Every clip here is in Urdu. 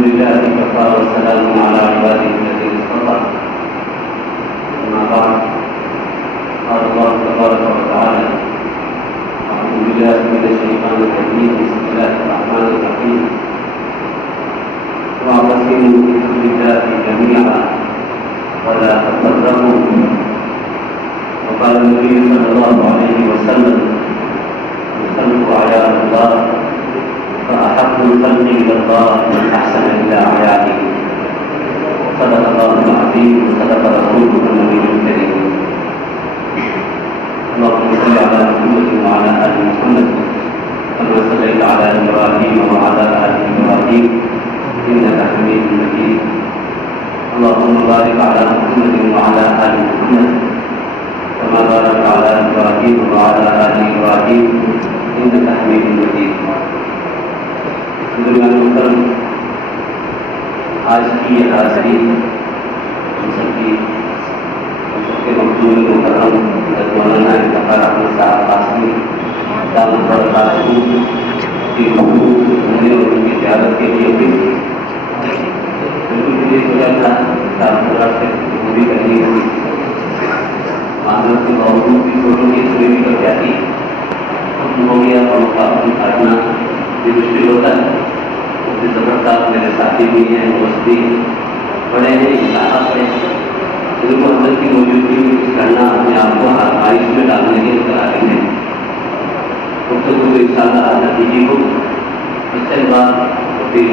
لله وكفى والسلام على عباده الذين اصطفى. أما بعد قال الله تبارك وتعالى: أعوذ بالله من الشيطان الرجيم. بسم الله الرحمن الرحيم. واعتصموا بحبل الله جميعا ولا تفرقوا. وقال النبي صلى الله عليه وسلم: الخلق أعيان الله فأحب الخلق إلى الله من أحسن إلى أعيانه. صدق الله العظيم وصدق رسوله النبي الكريم. اللهم صل على محمد وعلى آل محمد كما صليت على إبراهيم وعلى آل إبراهيم إنك حميد مجيد. اللهم بارك على محمد وعلى آل محمد كما باركت على إبراهيم وعلى آل إبراهيم إنك حميد مجيد. بزرگان محترم، آج کی یہ حاضری ہم سب کے مقبول محترم حضرت مولانا افتخار احمد صاحب قاسمی دامت برکاتہ کی حقوق ہونے اور ان کی زیارت کے لیے بھی بالکل یہ سوچا تھا کہ سے پوری کرنی ہوگی. معذرت کے باوجود بھی چھوٹوں کی سوئی بھی کر جاتی ہو گیا اور مقابل کرنا بھی مشکل ہوتا ہے. اس زبر صاحب میرے ساتھی بھی ہیں، دوست بھی بڑے ہیں، صاحب ہیں. ان کو اندر کی موجودگی کرنا اپنے آپ کو آزمائش میں ڈالنے کے کراتے ہیں. گفتگو کو انشاءاللہ نتیجے کو اس کے بعد ہوتی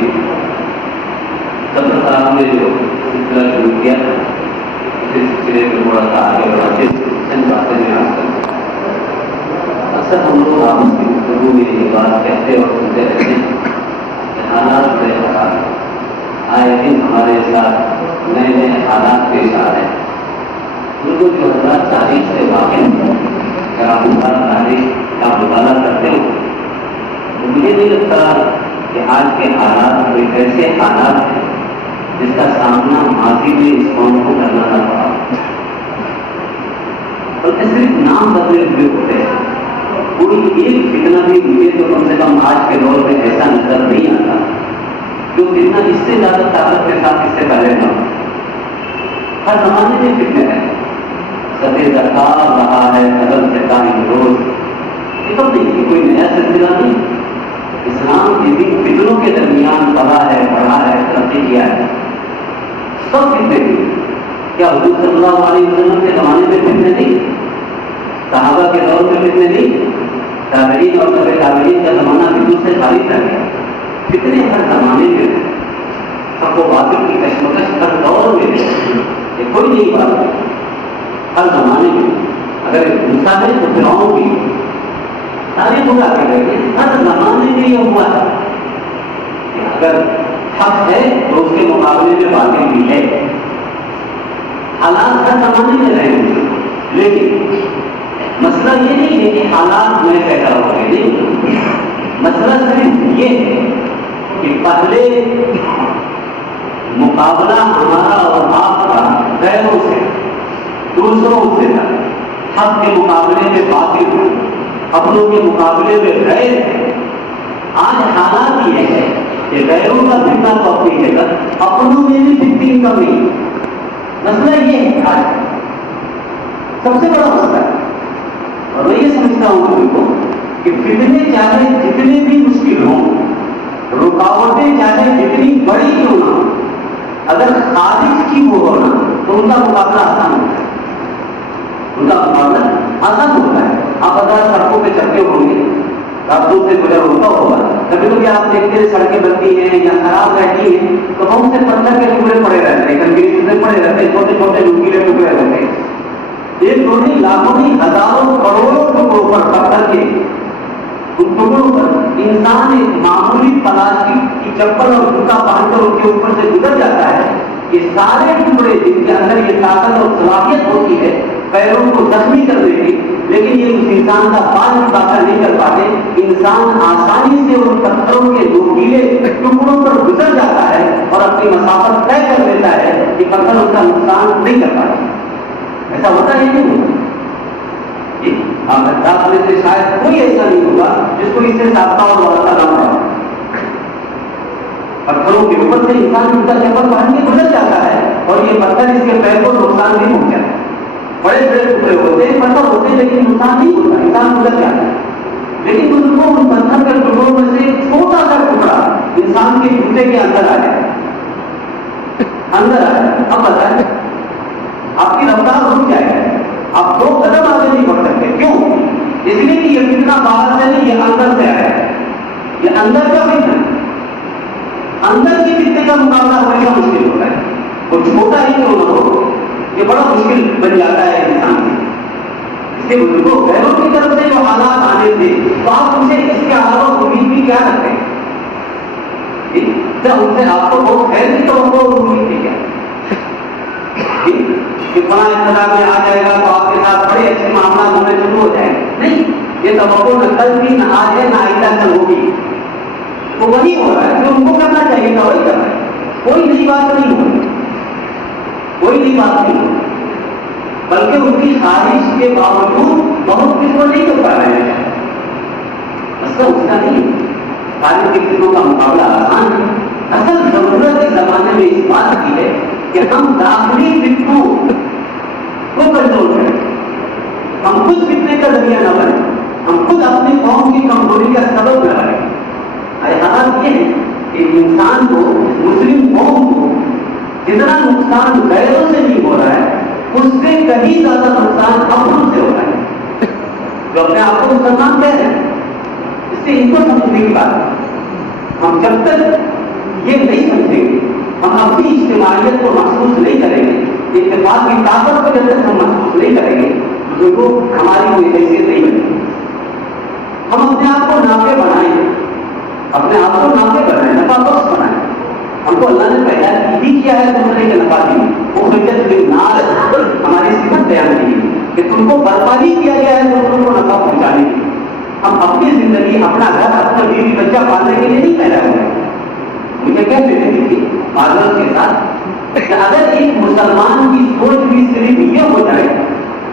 زبر صاحب نے جو سلسلہ شروع کیا اسی سلسلے میں تھوڑا سا آگے بڑھاتے چند باتیں میں آپ کرتے. اکثر ہم لوگ آپس کی گفتگو میں یہ بات کہتے اور سنتے رہتے ہیں کہ حالات بے قرار آئے دن ہمارے ساتھ نئے نئے حالات پیش آ رہے ہیں. ان کو جو حضرات تاریخ سے واقف ہیں، اگر آپ ہمارا تاریخ کا مطالعہ کرتے ہو تو مجھے نہیں لگتا کہ آج کے حالات کوئی ایسے حالات ہیں جس کا سامنا ماضی میں اس قوم کو کرنا نہ پڑا، بلکہ صرف نام بدلے ہوئے ہوتے ہیں. کوئی ایک فتنہ بھی مجھے تو کم سے کم آج کے دور میں ایسا نظر نہیں آتا جو فتنہ اس سے زیادہ طاقت کے ساتھ اس سے پہلے نہ ہو. ہر زمانے میں فتنے ہیں، سطح درکار رہا ہے قدم سے قائم روز. یہ تو نہیں کوئی نیا سلسلہ نہیں. اسلام جن فتنوں کے درمیان پڑھا ہے، پڑھا ہے، ترقی کیا ہے. سب فتنے بھی کیا حضور صلی اللہ علیہ وسلم کے زمانے میں فتنے نہیں؟ صحابہ کے دور میں فتنے نہیں؟ تابعین اور تبع تابعین کا زمانہ فتنوں سے خالی رہ گیا. فتنے ہر زمانے میں ہیں. حق و باطل کی کشمکش ہر دور میں ہے. یہ کوئی نہیں بات ہے. ہر زمانے میں اگر موسیٰ ہے تو فرعون بھی سارے پورا کر رہے ہیں. ہر زمانے میں یہ ہوا ہے کہ اگر حق ہے تو اس کے مقابلے میں باطل بھی ہے. حالات ہر زمانے میں رہے ہیں، لیکن مسئلہ یہ نہیں ہے کہ حالات میں پیدا ہو گئے. نہیں، مسئلہ صرف یہ ہے کہ پہلے مقابلہ ہمارا اور آپ کا غیروں سے، دوسروں سے تھا. حق کے مقابلے میں باطل، اپنوں کے مقابلے میں غیر ہے. آج حالات یہ ہے کہ غیروں کا فتنہ تو اپنی جگہ، اپنوں میں بھی فتنی کمی. مسئلہ یہ ہے آج سب سے بڑا مسئلہ ہے. اور میں یہ سمجھتا ہوں ان کو کہ فتنے چاہے جتنے بھی مشکل ہوں، رکاوٹیں چاہے جتنی بڑی کیوں نہ، اگر خارج کی وہ ہونا تو ان کا مقابلہ آسان ہوتا ہے. ان کا مقابلہ آسان ہوتا ہے. آپ اگر سڑکوں پہ چلتے ہوں گے، آپ دور سے گزر ہوتا ہوگا، کبھی کبھی آپ دیکھتے ہیں سڑکیں بنتی ہیں یا خراب رہتی ہیں تو بہت سے پتھر کے ٹکڑے پڑے رہتے ہیں، کنکریٹ سے پڑے رہتے ہیں، چھوٹے چھوٹے نوکیلے ٹکڑے رہتے ہیں. ایک دو نہیں، لاکھوں نہیں، ہزاروں کروڑوں ٹکڑوں پر پتھر کے ان ٹکڑوں پر انسان ایک معمولی پلاسٹک کی چپل اور جوتا پہن کر ان کے اوپر سے گزر جاتا ہے. یہ سارے ٹکڑے جن کے اندر یہ طاقت اور صلاحیت ہوتی ہے پیروں کو زخمی کرنے کی، لیکن یہ اس انسان کا پال داخل نہیں کر پاتے. انسان آسانی سے ان پتھروں کے نوکیلے ٹکڑوں پر گزر جاتا ہے اور اپنی مسافت طے کر لیتا ہے کہ پتھر اس کا نقصان نہیں کر پاتے. ایسا ہوتا ہے نہیں ہوتا. آپ میں سے شاید کوئی ایسا نہیں ہوگا جس کو اس سے سابقہ اور ورثہ نہ پڑا. پتھروں کے اوپر سے انسان جوتا چپل پہن کے گزر جاتا ہے اور یہ پتھر اس کے پیر کو نقصان نہیں پہنچاتا. بڑے بڑے ٹکڑے ہوتے ہیں، پتھر ہوتے ہیں، لیکن نقصان نہیں ہوتا، انسان گزر جاتا ہے. لیکن ان پتھر کے ٹکڑوں میں سے ایک چھوٹا سا ٹکڑا انسان کے جوتے کے اندر آ جائے. اب بتائیں آپ کی رفتار رک جائے گا، آپ 2 قدم آگے نہیں بڑھ سکتے. کیوں؟ اس لیے کہ یہ فتنہ باہر سے نہیں، یہ اندر سے آیا ہے. یہ اندر کا فتنہ، اندر کی فتنے کا مقابلہ ہمیشہ مشکل ہوتا ہے. وہ چھوٹا ہی کیوں نہ ہو، یہ بڑا مشکل بن جاتا ہے انسان سے. اس کے بزرگوں غیروں کی طرف سے جو حالات آنے تھے تو آپ ان سے اس کے علاوہ امید بھی کیا رکھتے ہیں؟ ان سے آپ کو بہت خیر کی توقع اور امید تھی کیا کہ فلاں اقتدار میں آ جائے گا تو آپ کے ساتھ بڑے اچھے معاملات ہونے شروع ہو جائیں؟ نہیں، یہ توقع نہ کل بھی، نہ آج ہے، نہ آئندہ کل ہوگی. وہ وہی ہو رہا ہے جو ان کو کرنا چاہیے تھا، وہی کر رہا ہے. کوئی نئی بات نہیں ہو رہی، کوئی نئی بات نہیں ہو رہی، بلکہ ان کی خواہش کے باوجود بہت کچھ وہ نہیں کر پا رہے ہیں. مسئلہ اس کا نہیں، خارج کی فتنوں کا مقابلہ آسان ہے. اصل ضرورت اس زمانے میں اس بات کی ہے کہ ہم داخلی فتنوں کو کنٹرول کریں. ہم خود فتنے کا ذریعہ نہ بنیں، ہم خود اپنی قوم کی کمزوری کا سبب نہ بنیں. حالات یہ ہے کہ انسان کو، مسلم قوم کو جتنا نقصان غیروں سے نہیں ہو رہا ہے، اس سے کہیں زیادہ نقصان اپنوں سے ہو رہا ہے. جو اپنے آپ کو مسلمان کہہ رہے ہیں، اس سے ان کو سمجھنے کی بات ہے. ہم جب تک یہ نہیں سمجھیں گے، ہم اپنی اجتماعیت کو محسوس نہیں کریں گے، اتفاق کی طاقت کو جب تک ہم محسوس نہیں کریں گے تو ہماری کوئی حیثیت نہیں بنے گی. ہم اپنے آپ کو نافع بنائیں، اپنے آپ کو نافع بنائیں، نفع بخش بنائیں. ہم کو اللہ نے پیدا ہی کیا ہے دوسرے کے نفع کی. وہ خرجت بالنار ہماری صفت بیان کی کہ تم کو برپا ہی کیا گیا ہے دوسروں کو نفع پہنچانے کی. ہم اپنی زندگی، اپنا گھر، اپنا بیوی بچہ پالنے کے لیے نہیں پیدا ہوئے. مجھے کہتے رہی تھی معذرت کے ساتھ کہ اگر ایک مسلمان کی سوچ بھی صرف یہ ہو جائے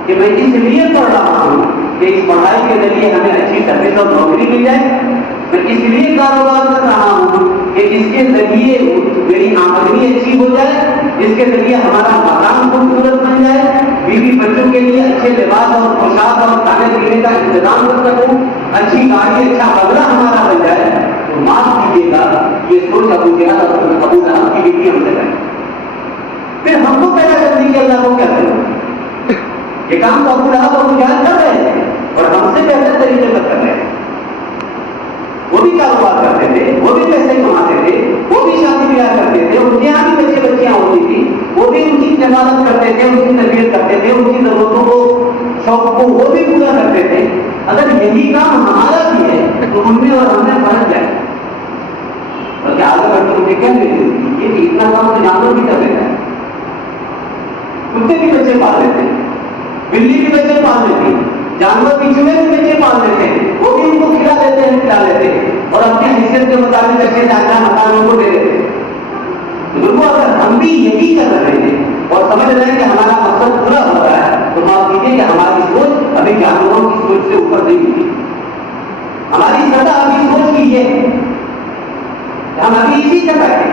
کہ میں اس لیے پڑھ رہا ہوں کہ اس پڑھائی کے ذریعے ہمیں اچھی سروس اور نوکری مل جائے، میں اس لیے کاروبار کر رہا ہوں کہ اس کے ذریعے میری آمدنی اچھی ہو جائے، اس کے ذریعے ہمارا مکان خوبصورت بن جائے، بیوی بچوں کے لیے اچھے لباس اور پوشاک اور کھانے پینے کا انتظام کر سکوں، اچھی گاڑی، اچھا بنگلہ ہمارا بن جائے، تو معاف کیجیے گا یہ سوچ ابو لہب کی بیٹی ہم سے کریں. پھر ہم کو پیدا کرنے کے اللہ کو کیا کریں؟ یہ کام تو ابو لہب اور جہل کر رہے ہیں اور ہم سے بہتر طریقے سے کر رہے ہیں. وہ بھی کاروبار کرتے تھے، وہ بھی پیسے کماتے تھے، وہ بھی شادی بیاہ کرتے تھے، ان کے یہاں بھی بچے بچیاں ہوتی تھی، وہ بھی ان کی حفاظت کرتے تھے، ان کی تربیت کرتے تھے، ان کی ضرورتوں کو، شوق کو وہ بھی پورا کرتے تھے. اگر یہی کام ہمارا بھی ہے تو ان میں اور ہم میں فرق جائے. بلکہ آگے بڑھ کر مجھے کہہ دیتے یہ کہ اتنا کام تو جانور بھی کر لیتا ہے. کتے بھی بچے پال لیتے ہیں، بلی بھی بچے پال لیتے ہیں، جانور بھی چوہے بھی بچے پال لیتے ہیں، وہ بھی ان کو کھلا دیتے ہیں، پلا لیتے ہیں اور اپنی حیثیت کے مطابق اچھے جاننا مکانوں کو دے دیتے ہیں. بالکل اگر ہم بھی یہی کر رہے ہیں اور سمجھ رہے ہیں کہ ہمارا مقصد پورا ہو رہا ہے تو معاف کیجیے کہ ہماری سوچ ابھی جانوروں کی سوچ سے اوپر نہیں ہوئی. ہماری سطح ابھی سوچ کی ہے، ہم ابھی اسی جگہ ہیں.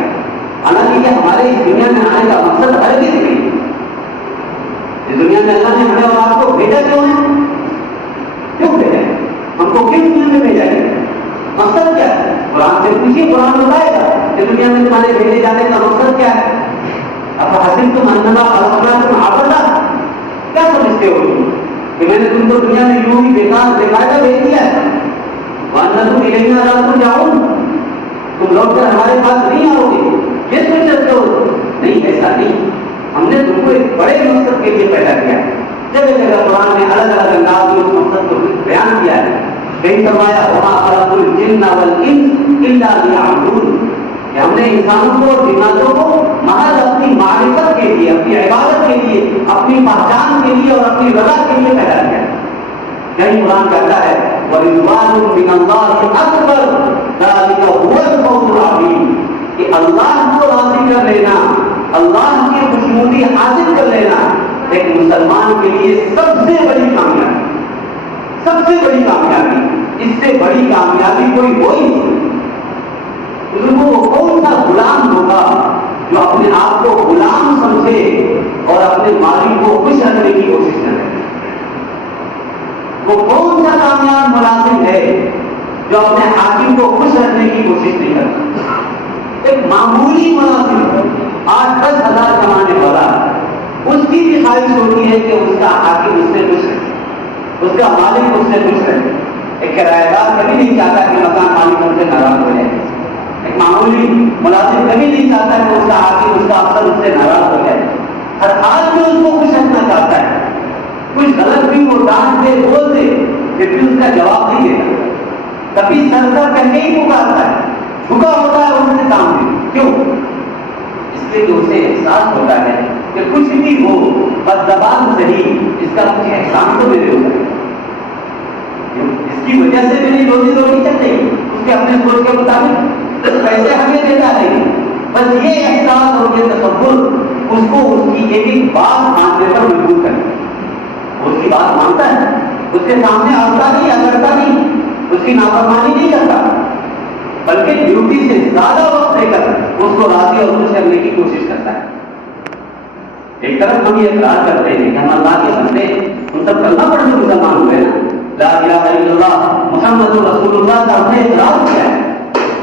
حالانکہ یہ ہمارے اس دنیا میں آنے کا مقصد ہرگز نہیں. اس دنیا میں اللہ نے ہمیں اور آپ کو بھیجا کیوں ہے؟ کیوں بھیجا ہے؟ ہم کو کس دنیا میں بھیجا ہے؟ مقصد کیا ہے؟ قرآن سے پوچھیے، قرآن بتائے گا کہ دنیا میں تمہارے بھیجے جانے کا مقصد کیا ہے. اب حاصل تم انما خلقناکم عبثا، کیا سمجھتے ہو کہ میں نے تم کو دنیا میں یوں ہی بیکار بےفائدہ بھیج دیا ہے؟ وَأَنَّكُمْ إِلَيْنَا لَا تُرْجَعُونَ، تم لوٹ کر ہمارے پاس نہیں آؤ گے. یہ سوچ سکتے ہو؟ نہیں، ایسا نہیں. ہم نے تم کو ایک بڑے مقصد کے لیے پیدا کیا ہے. جگہ جگہ قرآن نے الگ الگ انداز میں اس مقصد کو بیان کیا ہے. کہیں فرمایا وَمَا خَلَقْتُ الْجِنَّ وَالْإِنسَ إِلَّا لِيَعْبُدُونِ، کہ ہم نے انسانوں کو اور جناتوں کو محض اپنی معرفت کے لیے، اپنی عبادت کے لیے، اپنی پہچان کے لیے اور اپنی رضا کے لیے پیدا کیا ہے. کہیں قرآن کہتا ہے وَرِضْوَانٌ مِّنَ اللَّهِ أَكْبَرُ ذَلِكَ هُوَ الْفَوْزُ الْعَظِيمُ، کہ اللہ کو راضی کر لینا، اللہ کی خوشنودی حاصل کر لینا ایک مسلمان کے لیے سب سے بڑی کامیابی، سب سے بڑی کامیابی. اس سے بڑی کامیابی کوئی ہو ہی نہیں. وہ کون سا ہوگا جو اپنے آپ کو غلام سمجھے اور اپنے مالک کو خوش رکھنے کی کوشش کرے. وہ کون سا کامیاب ملازم ہے جو اپنے حاکم کو خوش رکھنے کی کوشش نہیں کرتا؟ ایک معمولی ملازم 8-10 ہزار کمانے والا، اس کی بھی خواہش ہوتی ہے کہ اس کا حاکم اس سے خوش رہے، اس کا مالک اس سے خوش رہے. ایک کرایہ دار کبھی نہیں چاہتا کہ مکان مالک ان سے ناراض ہو جائے. ایک معمولی ملازم کبھی نہیں چاہتا کہ اس کا حاکم، اس کا افسر اس سے ناراض ہو جائے. ہر حال میں اس کو خوش رکھنا چاہتا ہے. کچھ غلط بھی وہ ڈانٹ دے، بول دے، پھر بھی اس کا جواب نہیں دیتا. کبھی سر سر کر کے ہی پکارتا ہے، جھکا ہوتا ہے ان سے کام بھی. کیوں؟ اس لیے کہ اسے احساس ہوتا ہے کہ کچھ بھی ہو بس زبان صحیح، اس کا کچھ احسان تو میرے ہوتا ہے، اس کی وجہ سے میری روزی روٹی چل رہی، اس کے اپنے سوچ کے مطابق پیسے ہمیں دیتا نہیں. بس یہ احساس اور یہ تصور اس کو اس کی ایک ایک بات ماننے پر مجبور کرے. اس کی بات مانتا ہے، اس کے سامنے آتا نہیں، اگڑتا نہیں، اس کی نافرمانی نہیں کرتا، بلکہ ڈیوٹی سے زیادہ وقت دے کر اس کو راضی اور خوش کرنے کی کوشش کرتا ہے. ایک طرف ہم یہ اقرار کرتے ہیں کہ ہم اللہ کے بندے، ہم سب کلمہ پڑھ کے مسلمان ہوئے نا، لا الہ الا اللہ محمد رسول اللہ کا ہم نے اعتراف کیا ہے.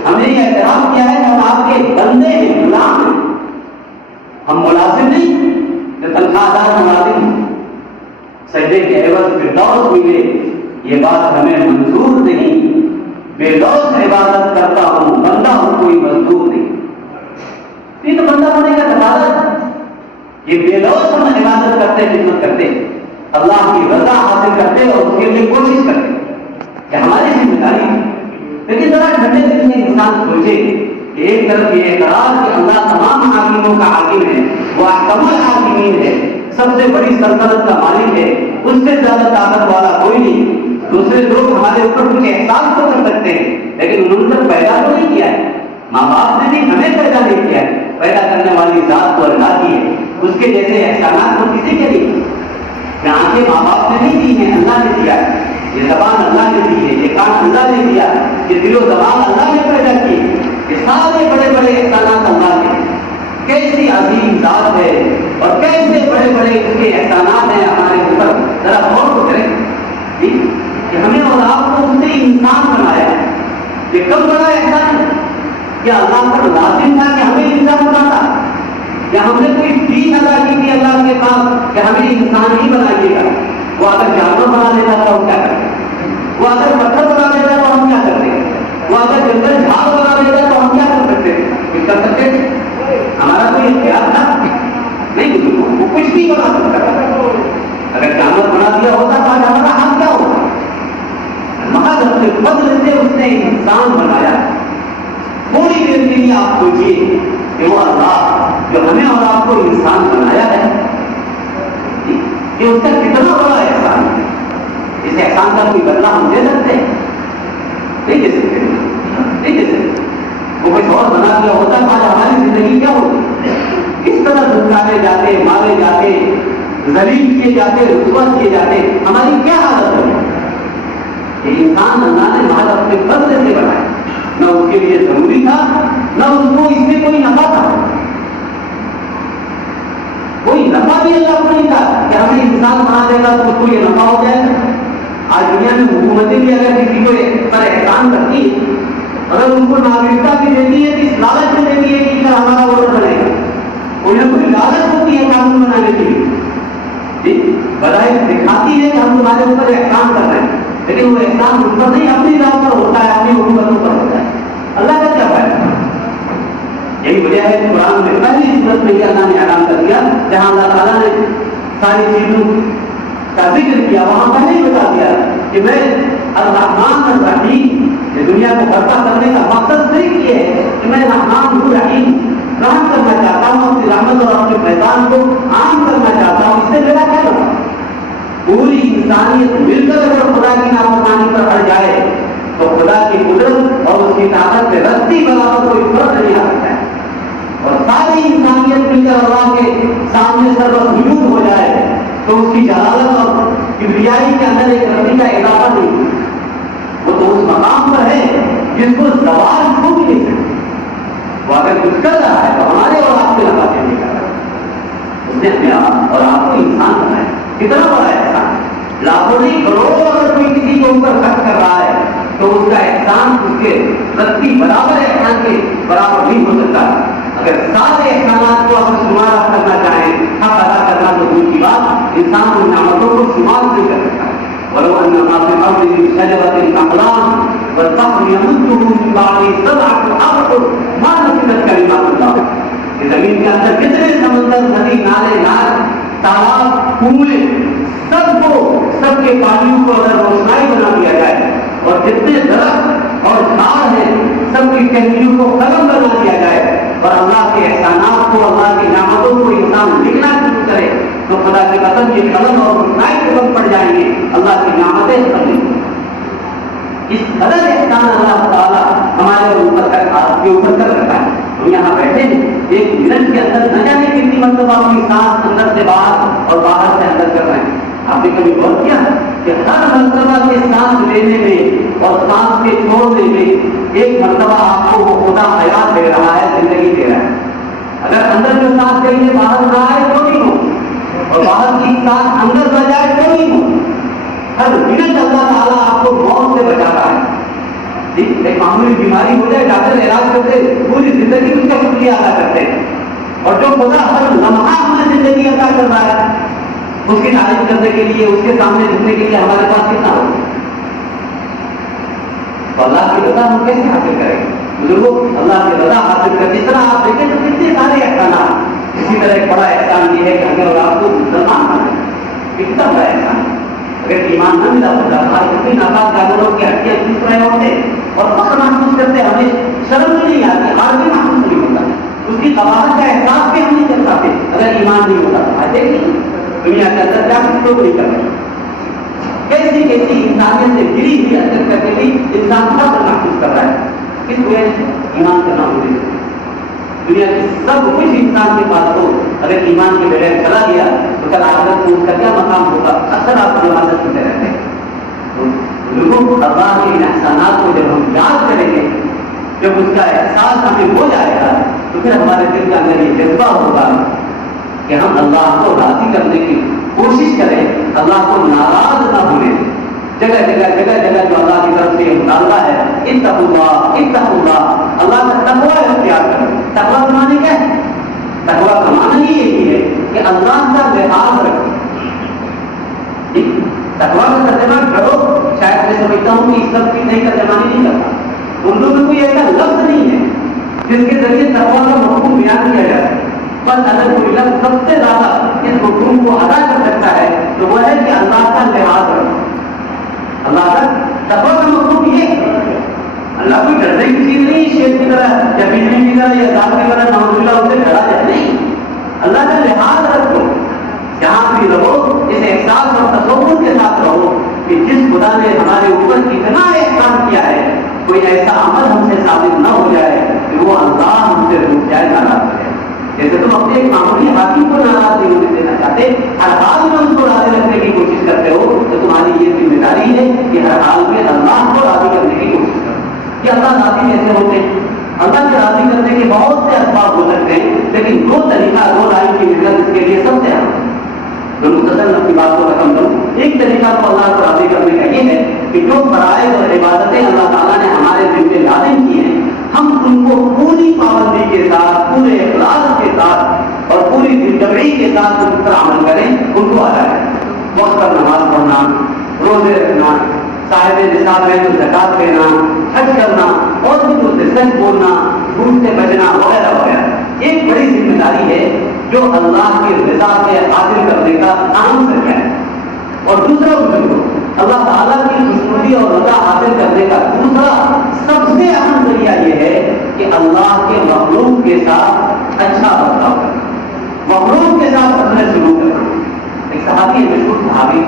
ہم نے یہ اعتراف کیا ہے کہ ہم آپ کے بندے ہیں، غلام ہیں. ہم ملازم نہیں جو تنخواہ دار ملازم ہیں. سجدے کے عوض فردوس ملے یہ بات ہمیں منظور نہیں. بے لوث عبادت کرتا ہوں، بندہ ہوں، کوئی مزدور نہیں. یہ تو بندہ ہونے کا تقاضا ہے. یہ بے لوث ہم عبادت کرتے، خدمت کرتے، اللہ کی رضا حاصل کرتے اور اس کے لیے کوشش کرتے کہ ہماری ذمہ داری ہے. لیکن ذرا ٹھنڈے دل سے انسان سوچے کہ ایک طرف یہ اقرار کہ اللہ تمام حاکموں کا حاکم ہے، وہ احکم الحاکمین ہے، سب سے بڑی سلطنت کا مالک ہے، اس سے زیادہ طاقت والا کوئی نہیں. دوسرے لوگ ہمارے اوپر کچھ احساس تو کر سکتے ہیں لیکن انہوں نے تو پیدا تو نہیں کیا ہے. ماں باپ نے بھی ہمیں پیدا نہیں کیا ہے. پیدا کرنے والی ذات تو اللہ کی ہے. اس کے جیسے احسانات وہ کسی کے نہیں. یہ آنکھیں ماں باپ نے نہیں دی ہیں، اللہ نے دیا ہے. یہ زبان اللہ نے دی ہے، یہ کان اللہ نے دیا، یہ دل و زبان اللہ نے پیدا کی. یہ سارے بڑے بڑے احسانات اللہ کے. کیسی عظیم ذات ہے اور کیسے بڑے بڑے اس کے احسانات ہیں ہمارے اوپر. ذرا غور تو کریں کہ ہمیں اور آپ کو اس نے انسان بنایا ہے. یہ کب بڑا احسان ہے؟ کیا اللہ پر لازم تھا کہ ہمیں انسان بناتا؟ یا ہم نے کوئی فیس ادا کی تھی اللہ کے پاس کہ ہمیں انسان ہی بنائیے گا؟ وہ اگر جانور بنا دیتا تو ہم کیا کرتے؟ وہ اگر پتھر بنا دیتا تو ہم کیا کرتے؟ وہ اگر جنگل جھاڑ بنا دیتا تو ہم کیا کر سکتے؟ کچھ کر سکتے تھے؟ ہمارا کوئی اختیار تھا نہیں. وہ کچھ بھی بنا سکتا تھا. اگر جانور بنا دیا ہوتا تو آج ہمارا حال کیا ہوتا؟ محض اپنے فضل سے اس نے انسان بنایا. تھوڑی دیر کے لیے آپ سوچیے کہ وہ اللہ جو ہمیں اور آپ کو انسان بنایا ہے، یہ اس کا کتنا بڑا احسان ہے. اس احسان کا کوئی بدلہ ہم دے سکتے ہیں؟ نہیں دے سکتے، نہیں دے سکتے. وہ کچھ اور بنا دیا ہوتا تو آج ہماری زندگی کیا ہوتی؟ کس طرح دھمکائے جاتے، مارے جاتے، ذلیل کیے جاتے، رسوا کیے جاتے، ہماری کیا حالت ہوگی؟ یہ انسان اللہ نے محض اپنے فضل سے بنایا. نہ اس کے لیے ضروری تھا، نہ اس کو اس سے کوئی نفع تھا. کوئی نفع بھی اللہ کو نہیں تھا کہ ہمیں انسان بنا دے گا تو اس کو یہ نفع ہو جائے گا. آج دنیا میں حکومتیں بھی اگر کسی کو پر احسان کرتی ہے، اگر ان کو ناگرکتا بھی دیتی ہے تو اس لالچ میں دیتی ہے کہ اگر ہمارا ووٹ بنے گا. انہیں کوئی لالچ ہوتی ہے قانون بنانے کے لیے، بظاہر دکھاتی ہے کہ ہم تمہارے اوپر احسان کر رہے ہیں، لیکن وہ احسان ان پر نہیں، اپنی ذات پر ہوتا ہے، اپنی حکومتوں پر ہوتا ہے. اللہ کا کیا فائدہ؟ یہی وجہ ہے قرآن میں پہلی صورت میں اللہ نے اعلان کر دیا، جہاں اللہ تعالیٰ نے ساری چیزوں کا ذکر کیا، وہاں پہلے ہی بتا دیا کہ میں الرحمن الرحیم، یہ دنیا کو برپا کرنے کا مقصد صرف یہ ہے کہ میں رحمان ہوں، رحیم، رحم کرنا چاہتا ہوں، اپنی رحمت اور اپنے میدان کو عام کرنا چاہتا ہوں. اس سے میرا کیا ہوگا؟ پوری انسانیت مل کر اگر خدا کی نافرمانی پر اڑ جائے تو خدا کی قدرت اور اس کی طاقت سے رسی برابر کوئی فرق نہیں آ سکتا ہے. اور ساری انسانیت مل کر اللہ کے سامنے سر وجود ہو جائے تو اس کی جلالت اور کبریائی کے اندر ایک رسی کا اضافہ نہیں. وہ تو اس مقام پر ہے جس کو زوال کو بھی نہیں سکتے. وہ اگر کچھ کر رہا ہے تو ہمارے اور آپ کے نفاذ نہیں کر رہا. اس نے ہمیں اور آپ کو انسان بنایا. کتنا بڑا احسان. لاکھوں نہیں کروڑوں اگر کوئی کسی کے اوپر خرچ کر رہا ہے تو اس کا احسان اس کے رتی برابر احسان کے برابر نہیں ہو سکتا. اگر سارے احسانات کو اگر شمار کرنا چاہیں, حق ادا کرنا تو دور کی بات, انسان ان نعمتوں کو شمار نہیں کر سکتا. ولو ان ما في الارض من شجرة اقلام والبحر يمده من بعده سبعة ابحر ما نفدت كلمات الله. کہ زمین کے اندر کتنے سمندر, ندی, نالے, نہر, تالاب, کنویں, سب کے پانیوں کو اگر روشنائی بنا دیا جائے اور جتنے درخت اور جھاڑ ہیں سب کی ٹہنیوں کو قلم بنا دیا جائے اور اللہ کے احسانات کو, اللہ کی نعمتوں کو انسان لکھنا شروع کرے تو خدا کے قسم یہ قلم اور روشنائی کے کم پڑ جائیں گے, اللہ کی نعمتیں ختم نہیں. اس قدر احسان اللہ تعالیٰ ہمارے اوپر کر رکھا ہے. ہم یہاں بیٹھے ہیں, ایک منٹ کے اندر نہ جانے کتنی مرتبہ اپنی سانس اندر سے باہر اور باہر سے اندر کر رہے ہیں. آپ نے کبھی غور کیا کہ ہر مرتبہ کے سانس لینے میں اور سانس کے چھوڑنے میں ایک مرتبہ آپ کو وہ خدا حیات دے رہا ہے, زندگی دے رہا ہے. اگر اندر جو سانس لینے باہر نہ آئے تو نہیں ہو اور باہر کی سانس اندر نہ جائے تو نہیں ہو. ہر منٹ اللہ تعالیٰ آپ کو موت سے بچا رہا ہے. ایک معمولی بیماری ہو جائے, ڈاکٹر علاج کرتے, پوری زندگی اس کا شکریہ ادا کرتے ہیں. اور جو خدا ہر لمحہ ہمیں زندگی عطا کر رہا ہے اس کی تعریف کرنے کے لیے, اس کے سامنے جھکنے کے لیے ہمارے پاس کتنا ہو. تو اللہ کی رضا ہم کیسے حاصل کریں گے؟ بزرگوں, اللہ کی رضا حاصل کر, جس طرح آپ دیکھیں تو کتنے سارے احسانات. اسی طرح ایک بڑا احسان یہ ہے کہ ہمیں اور آپ کو مسلمان بنائیں. کتنا بڑا احسان. اگر ایمان نہ ملا ہوتا ہمارے کتنی ناپاک جانوروں کی ہڈیاں چوس رہے ہوتے اور فخر محسوس کرتے, ہمیں شرم بھی نہیں آتی, ہار بھی محسوس نہیں ہوتا, اس کی قباحت کا احساس بھی ہم نہیں کر پاتے اگر ایمان نہیں ہوتا. آج دیکھیں دنیا کے اندر کیا کچھ لوگ نہیں کر رہے, کیسی کیسی انسانیت سے گری ہوئی حرکت کرنے کی انسان فخر محسوس کر رہا ہے. کس وجہ سے؟ ایمان کرنا ہوتے. دنیا کی سب کچھ انسان کے پاس ہو, اگر ایمان کے بغیر چلا گیا تو کل آخرت میں اس کا کیا مقام ہوگا؟ اکثر آپ جماعت سنتے رہتے ہیں. لوگوں اللہ کے ان احسانات کو جب ہم یاد کریں گے, جب اس کا احساس ہمیں ہو جائے گا تو پھر ہمارے دل کے اندر یہ جذبہ ہوگا کہ ہم اللہ کو راضی کرنے کی کوشش کریں, اللہ کو ناراض نہ بھولیں. جگہ جگہ جو اللہ کی طرف سے یہ مطالبہ ہے, اتقوا اللہ, اللہ کا تقوی اختیار کرو. تقوی کا معنی کیا ہے؟ تقوی کا معنی یہی ہے کہ اللہ کا لحاظ رکھو. تقوی کا ترجمہ کرو, شاید میں سمجھتا ہوں کہ اس سب کی صحیح ترجمانی نہیں کرتا. اردو میں کوئی ایسا لفظ نہیں ہے جس کے ذریعے تقوی کا مفہوم بیان کیا جائے. بس اگر کوئی لفظ سب سے زیادہ اس مفہوم کو ادا کر سکتا ہے تو وہ ہے کہ اللہ کا لحاظ رکھو. اللہ کا تقوی کا مفہوم یہ ہے, اللہ کوئی ڈرنے کی چیز نہیں, شیر کی طرح یا بجلی کی طرح یا ذات کی طرح نعوذ باللہ اسے ڈرا جائے, نہیں. اللہ کا لحاظ رکھو, جہاں بھی رہو اس احساس اور تصور کے ساتھ رہو کہ جس خدا نے ہمارے اوپر اتنا احسان کیا ہے, کوئی ایسا عمل ہم سے ثابت نہ ہو جائے کہ وہ اللہ ہم سے روک جائے, ناراض ہو جائے. جیسے تم اپنے ایک معمولی حاکم کو ناراض نہیں ہونے دینا چاہتے, ہر حال میں اس کو راضی رکھنے کی کوشش کرتے ہو, تو تمہاری یہ ذمہ داری ہے کہ ہر حال میں اللہ کو راضی کرنے کی کوشش کرو. کہ اللہ راضی کیسے ہوتے ہیں؟ اللہ کے راضی کرنے کے بہت سے اسباب ہو سکتے ہیں, لیکن دو طریقہ, دو لائن کی محنت اس کے لیے سب سے اہم ہے. میں مختصر اپنی بات کو ختم کروں. ایک طریقہ تو اللہ کو راضی کرنے کا یہ ہے کہ جو فرائض اور عبادتیں اللہ تعالیٰ نے ہمارے دل میں لازم کی ہیں, ہم ان کو پوری پابندی کے ساتھ, پورے اخلاص کے ساتھ اور پوری زندگی کے ساتھ ان پر عمل کریں, ان کو ادا کریں. وقت پر نماز پڑھنا, روزے رکھنا, صاحب نصاب ہے تو زکات دینا, حج کرنا, اور بھی تو سچ بولنا, جھوٹ سے بچنا وغیرہ وغیرہ. ایک بڑی ذمہ داری ہے جو اللہ کی رضا سے حاصل کرنے کا اہم ذریعہ ہے. اور دوسرا اللہ تعالیٰ کی خوشنودی اور رضا حاصل کرنے کا دوسرا سب سے اہم ذریعہ یہ ہے کہ اللہ کے مخلوق کے ساتھ اچھا برتاؤ کرنا, مخلوق کے ساتھ اپنے سلوک کرنا. ایک صحابی ہے, مشہور صحابی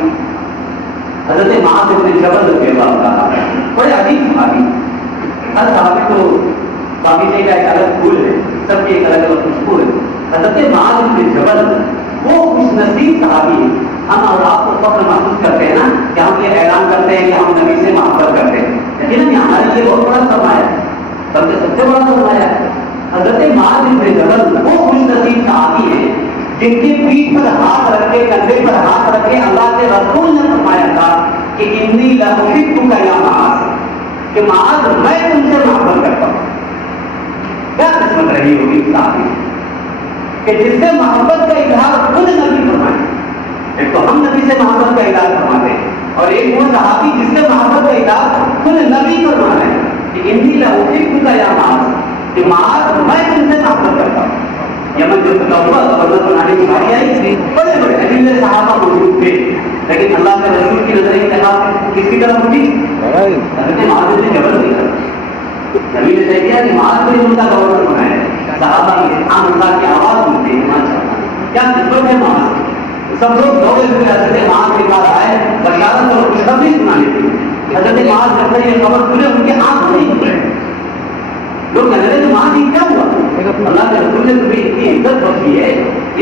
حضرت معاذ بن جبل رضی اللہ عنہ, بڑے عجیب صحابی. ہر صحابی کو باغیچے کا ایک الگ پھول ہے, سب کی ایک الگ الگ خوشبو ہے. حضرت معاذ بن جبل وہ خوش نصیب صحابی ہے. ہم اور آپ کو فخر محسوس کرتے ہیں نا کہ ہم یہ اعلان کرتے ہیں کہ ہم نبی سے محبت کرتے ہیں, لیکن ہمارے لیے بہت بڑا سرمایہ ہے, سب سے بڑا سرمایہ ہے. حضرت معاذ بن جبل وہ خوش نصیب صحابی ہیں جن کے پیٹھ پر ہاتھ رکھ کے کندھے پر ہاتھ رکھ کے اللہ کے رسول نے فرمایا تھا کہ انی لأحبک یا معاذ، کہ معاذ میں تم سے محبت کرتا ہوں۔ کیا قسمت رہی ہوگی صحابی کہ جس سے محبت کا اظہار خود نبی فرمائے۔ ایک تو ہم نبی سے محبت کا اظہار فرماتے ہیں اور ایک وہ صحابی جس سے محبت کا اظہار خود نبی فرما رہے ہیں کہ انی لأحبک یا معاذ، کہ معاذ میں تم سے محبت کرتا ہوں۔ یمن جو فتح ہوا زبردست بنانے کی باری آئی، بڑے بڑے اجل صحابہ موجود تھے، لیکن اللہ کے رسول کی نظر انتخاب کس کی طرف ہوگی؟ حضرت معاذ بن جبل کی طرف۔ نبی نے طے کیا کہ معاذ کو ان کا گورنر بنایا ہے۔ صحابہ کی عام اللہ کی آواز سنتے ہیں، ماشاءاللہ کیا نسبت ہے معاذ۔ سب لوگ دوڑے ہوئے حضرت معاذ کے پاس آئے، بشارت اور خوشخبری سنانے کی۔ حضرت معاذ جب تک یہ خبر سنے ان کے آنکھ نہیں کھلے، لوگ کہنے لگے معاذ یہ کیا ہوا؟ اللہ کے رسول نے تمہیں اتنی عزت بخشی ہے،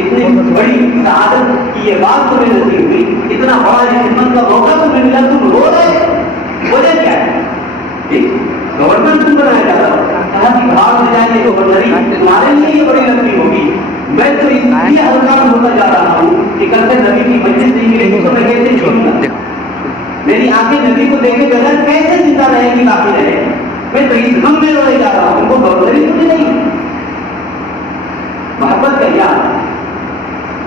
اتنی بڑی سعادت کی یہ بات تمہیں نصیب ہوئی، اتنا بڑا یہ خدمت کا موقع تمہیں ملا، تم رو رہے، وجہ کیا ہے؟ گورنر تم بنایا جاتا کہا کہ بھاگ میں جائیں گے گورنری تمہارے لیے یہ بڑی لمبی ہوگی، میں تو اس لیے ہلکا ہوتا جا رہا ہوں کہ کل سے نبی کی مجلس نہیں ملے گی تو میں کیسے چھوڑوں گا؟ میری آنکھیں نبی کو دیکھے بغیر کیسے زندہ رہے گی، باقی رہے؟ میں تو اس غم میں روئے جا رہا ہوں، ان کو گورنری مجھے نہیں۔ محبت کا کیا